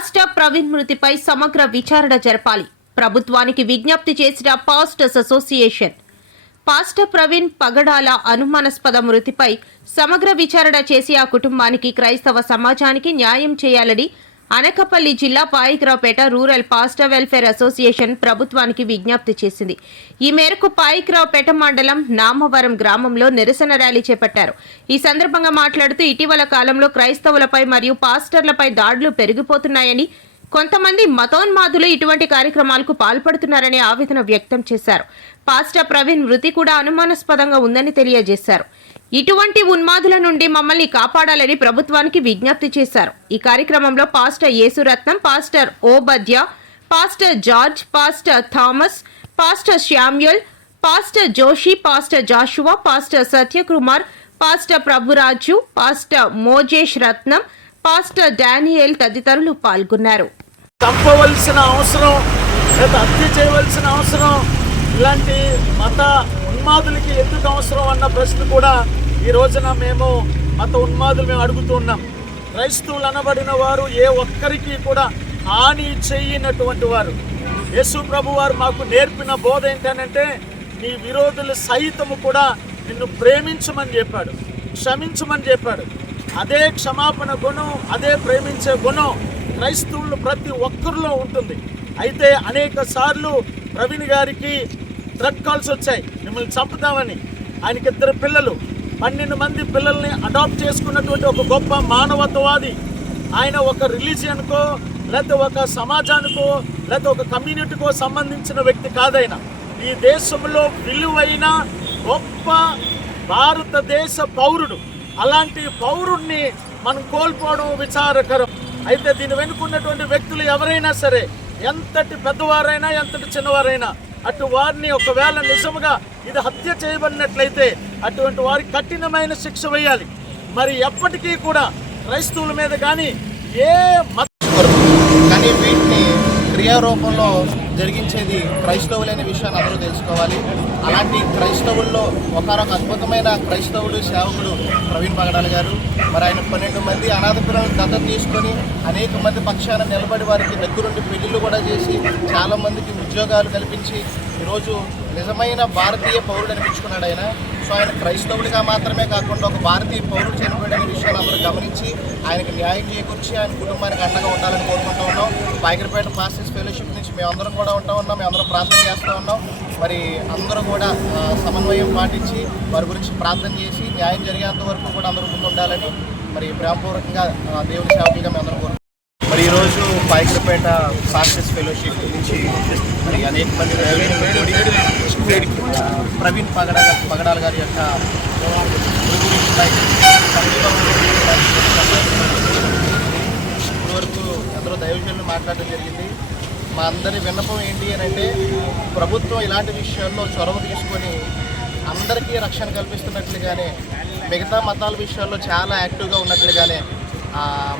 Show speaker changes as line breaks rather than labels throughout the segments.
Pastor Praveen మృతిపై సమగ్ర విచారణ జరపాలి. ప్రభుత్వానికి విజ్ఞప్తి చేసిన pastors association. Pastor Praveen Pagadala అనుమానాస్పద మృతిపై సమగ్ర విచారణ చేసి ఆ కుటుంబానికి క్రైస్తవ సమాజానికి న్యాయం చేయాలని అనకపల్లి జిల్లా Payakaraopeta rural pastor welfare association ప్రభుత్వానికి విజ్ఞప్తి చేసింది. ఈ మేరకు పాయికరావుపేట మండలం నామవరం గ్రామంలో నిరసన ర్యాలీ చేపట్టారు. ఈ సందర్భంగా మాట్లాడుతూ ఇటీవల కాలంలో క్రైస్తవులపై మరియు పాస్టర్లపై దాడులు పెరిగిపోతున్నాయని కొంతమంది మతోన్మాదులు ఇటువంటి కార్యక్రమాలకు పాల్పడుతున్నారని ఆవేదన వ్యక్తం చేశారు. పాస్టర్ ప్రవీణ్ మృతి కూడా అనుమానాస్పదంగా ఉందని తెలియజేశారు. ఇటువంటి ఉన్మాదుల నుండి మమ్మల్ని కాపాడాలని ప్రభుత్వానికి విజ్ఞప్తి చేశారు. ఈ కార్యక్రమంలో pastor Yesuratnam pastor Obadiah pastor George pastor Thomas pastor Samuel pastor Joshi pastor Joshua pastor Satyakumar pastor Prabhuraju pastor Mojesh Ratnam pastor Daniel తదితరులు పాల్గొన్నారు.
చంపవలసిన అవసరం లేదా హత్య చేయవలసిన అవసరం ఇలాంటి మత ఉన్మాదులకి ఎందుకు అవసరం అన్న ప్రశ్న కూడా ఈ రోజున మేము మత ఉన్మాదులు మేము అడుగుతూ ఉన్నాం. క్రైస్తవులు అనబడిన వారు ఏ ఒక్కరికి కూడా హాని చేయనటువంటి వారు. యేసు ప్రభు వారు మాకు నేర్పిన బోధ ఏంటనంటే నీ విరోధులు సైతము కూడా నిన్ను ప్రేమించమని చెప్పాడు. క్షమించమని చెప్పాడు. అదే క్షమాపణ గుణం అదే ప్రేమించే గుణం క్రైస్తవులు ప్రతి ఒక్కరిలో ఉంటుంది. అయితే అనేక సార్లు ప్రవీణ్ గారికి థ్రెట్ కాల్స్ వచ్చాయి. మిమ్మల్ని చంపుతామని. ఆయనకి ఇద్దరు పిల్లలు. పన్నెండు మంది పిల్లల్ని అడాప్ట్ చేసుకున్నటువంటి ఒక గొప్ప మానవత్వవాది. ఆయన ఒక రిలీజియన్కో లేకపోతే ఒక సమాజానికో లేకపోతే ఒక కమ్యూనిటీకో సంబంధించిన వ్యక్తి కాదైనా. ఈ దేశంలో విలువైన గొప్ప భారతదేశ పౌరుడు. అలాంటి పౌరుణ్ణి మనం కోల్పోవడం విచారకరం. అయితే దీని వెనుకున్నటువంటి వ్యక్తులు ఎవరైనా సరే ఎంతటి పెద్దవారైనా ఎంతటి చిన్నవారైనా అటు వారిని ఒకవేళ నిజముగా ఇది హత్య చేయబడినట్లయితే అటువంటి వారికి కఠినమైన శిక్ష వేయాలి. మరి ఎప్పటికీ కూడా క్రైస్తవుల మీద కానీ ఏ మత
కానీ వీటిని క్రియారూపంలో జరిగించేది క్రైస్తవులైన విషయాన్ని అందరూ తెలుసుకోవాలి. అలాంటి క్రైస్తవుల్లో ఒకరొక అద్భుతమైన క్రైస్తవుడు సేవకుడు ప్రవీణ్ పగడాల గారు. మరి ఆయన పన్నెండు మంది అనాథ పిల్లలను దత్తత తీసుకొని అనేక మంది పక్షాన నిలబడి వారికి దగ్గరుండి పెళ్ళిళ్ళు కూడా చేసి చాలా మందికి ఉద్యోగాలు కల్పించి ఈరోజు నిజమైన భారతీయ పౌరుడు అనిపించుకున్నాడు ఆయన. సో ఆయన క్రైస్తవుడిగా మాత్రమే కాకుండా ఒక భారతీయ పౌరుడు చనిపోయాడనే విషయాన్ని అందరూ గమనించి ఆయనకు న్యాయం చేకూర్చి ఆయన కుటుంబానికి అండగా ఉండాలని కోరుకుంటూ ఉన్నాం. పాయకరపేట మాస్టర్స్ ఫెలోషిప్ మేమందరం కూడా ఉంటా ఉన్నాం మేమందరం ప్రార్థన చేస్తూ ఉన్నాం మరి అందరూ కూడా సమన్వయం పాటించి వారి గురించి ప్రార్థన చేసి న్యాయం జరిగేంత వరకు కూడా అందరూ ముందు ఉండాలని మరి ప్రేమపూర్వకంగా దేవుని సేవకులుగా మేమందరం కోరుకుంటాం మరి ఈరోజు పాయకరపేట పాస్టర్స్ ఫెలోషిప్ నుంచి మరి అనేక మంది ప్రవీణ్ పగడ పగడాల గారి యొక్క ఇప్పటివరకు వరకు ఎందరో దైవజనులు మాట్లాడడం జరిగింది మా అందరి విన్నపం ఏంటి అని అంటే ప్రభుత్వం ఇలాంటి విషయాల్లో చొరవ తీసుకొని అందరికీ రక్షణ కల్పిస్తున్నట్లుగానే మిగతా మతాల విషయాల్లో చాలా యాక్టివ్గా ఉన్నట్లుగానే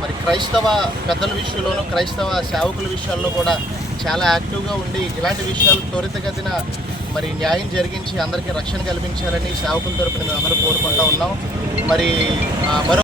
మరి క్రైస్తవ పెద్దల విషయంలోనూ క్రైస్తవ సేవకుల విషయాల్లో కూడా చాలా యాక్టివ్గా ఉండి ఇలాంటి విషయాలు త్వరితగతిన మరి న్యాయం జరిగించి అందరికీ రక్షణ కల్పించాలని సేవకుల తరపున మేము అందరూ కోరుకుంటా ఉన్నాం. మరి మరో